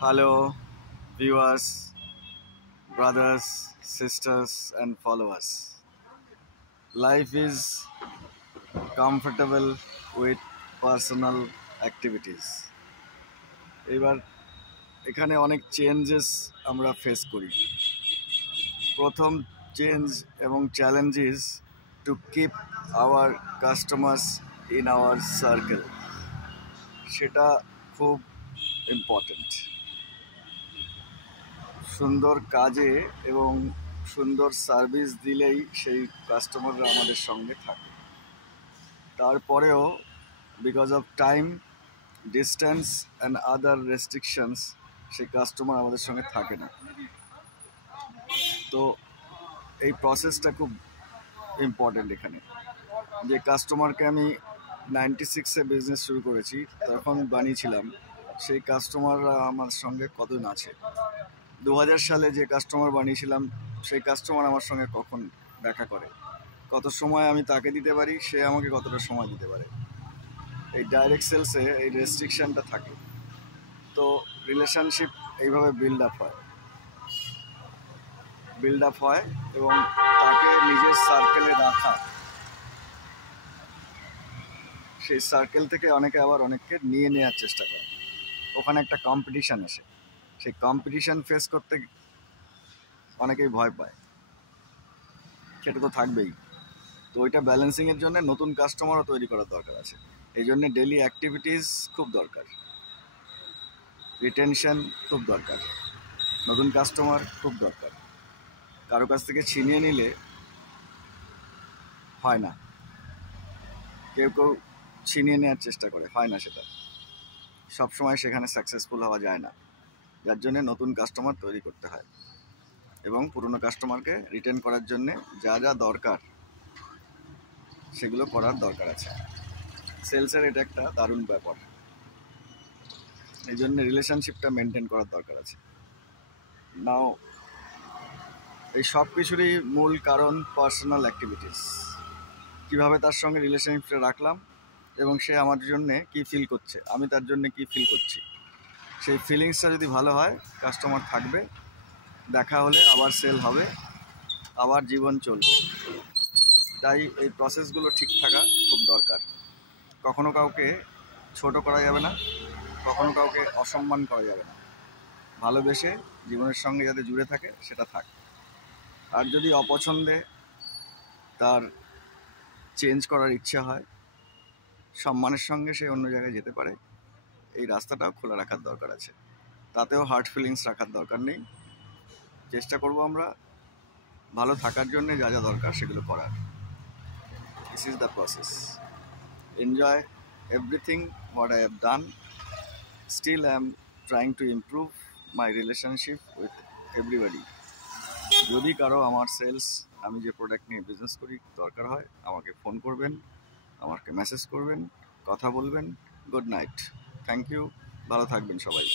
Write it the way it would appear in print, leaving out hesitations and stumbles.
Hello, viewers, brothers, sisters, and followers. Life is comfortable with personal activities. এবার এখানে অনেক changes আমরা face করি। প্রথম চেঞ্জ এবং challenge is to keep our customers in our circle. সেটা খুব ইম্পর্টেন্ট। সুন্দর কাজে এবং সুন্দর সার্ভিস দিলেই সেই কাস্টমাররা আমাদের সঙ্গে থাকে। তারপরেও because of time, distance and other restrictions সেই কাস্টমার আমাদের সঙ্গে থাকে না। তো এই প্রসেসটা খুব ইম্পর্টেন্ট এখানে। যে কাস্টমারকে আমি 96-এ বিজনেস শুরু করেছি, তখন বানিয়েছিলাম সেই কাস্টমাররা আমার সঙ্গে কতদিন আছে। 2000 সালে যে কাস্টমার বানিয়েছিলাম সেই কাস্টমার আমার সঙ্গে কখন দেখা করে, কত সময় আমি তাকে দিতে পারি, সে আমাকে কতটা সময় দিতে পারে। এই ডাইরেক্ট সেলসে এই রেস্ট্রিকশানটা থাকে। তো রিলেশনশিপ এইভাবে বিল্ড আপ হয় এবং তাকে নিজের সার্কেলে রাখা, সেই সার্কেল থেকে অনেকে আবার অনেককে নিয়ে নেওয়ার চেষ্টা করে। ওখানে একটা কম্পিটিশান আসে, সেই কম্পিটিশান ফেস করতে অনেকেই ভয় পায়, সেটা তো থাকবেই। তো ওইটা ব্যালেন্সিংয়ের জন্য নতুন কাস্টমারও তৈরি করার দরকার আছে। এই জন্যে ডেলি অ্যাক্টিভিটিস খুব দরকার, রিটেনশন খুব দরকার, নতুন কাস্টমার খুব দরকার। কারো কাছ থেকে ছিনিয়ে নিলে হয় না, কেউ ছিনিয়ে নেওয়ার চেষ্টা করে, হয় না, সেটা সবসময় সেখানে সাকসেসফুল হওয়া যায় না। যার জন্যে নতুন কাস্টমার তৈরি করতে হয় এবং পুরনো কাস্টমারকে রিটেন করার জন্যে যা যা দরকার সেগুলো করার দরকার আছে। সেলসের এটা একটা দারুণ ব্যাপার। এই জন্য রিলেশনশিপটা মেনটেন করার দরকার আছে। নাও এই সব কিছুরই মূল কারণ পার্সোনাল অ্যাক্টিভিটিস। কীভাবে তার সঙ্গে রিলেশনশিপটা রাখলাম এবং সে আমার জন্যে কী ফিল করছে, আমি তার জন্যে কী ফিল করছি, সেই ফিলিংসটা যদি ভালো হয় কাস্টমার থাকবে, দেখা হলে আবার সেল হবে, আবার জীবন চলবে। তাই এই প্রসেসগুলো ঠিক থাকা খুব দরকার। কখনো কাউকে ছোট করা যাবে না, কখনো কাউকে অসম্মান করা যাবে না। ভালোবেসে জীবনের সঙ্গে যাতে জুড়ে থাকে সেটা থাক। আর যদি অপছন্দে তার চেঞ্জ করার ইচ্ছা হয়, সম্মানের সঙ্গে সে অন্য জায়গায় যেতে পারে, এই রাস্তাটাও খোলা রাখার দরকার আছে। তাতেও হার্ট ফিলিংস রাখার দরকার নেই। চেষ্টা করব আমরা ভালো থাকার জন্য যা যা দরকার সেগুলো করার। This is the process. Enjoy everything what I have done. Still I am trying to improve my relationship with everybody. যদি কারো আমার সেলস, আমি যে প্রোডাক্ট নিয়ে বিজনেস করি দরকার হয়, আমাকে ফোন করবেন, আমাকে মেসেজ করবেন, কথা বলবেন। গুড নাইট, থ্যাংক ইউ, ভালো থাকবেন সবাই।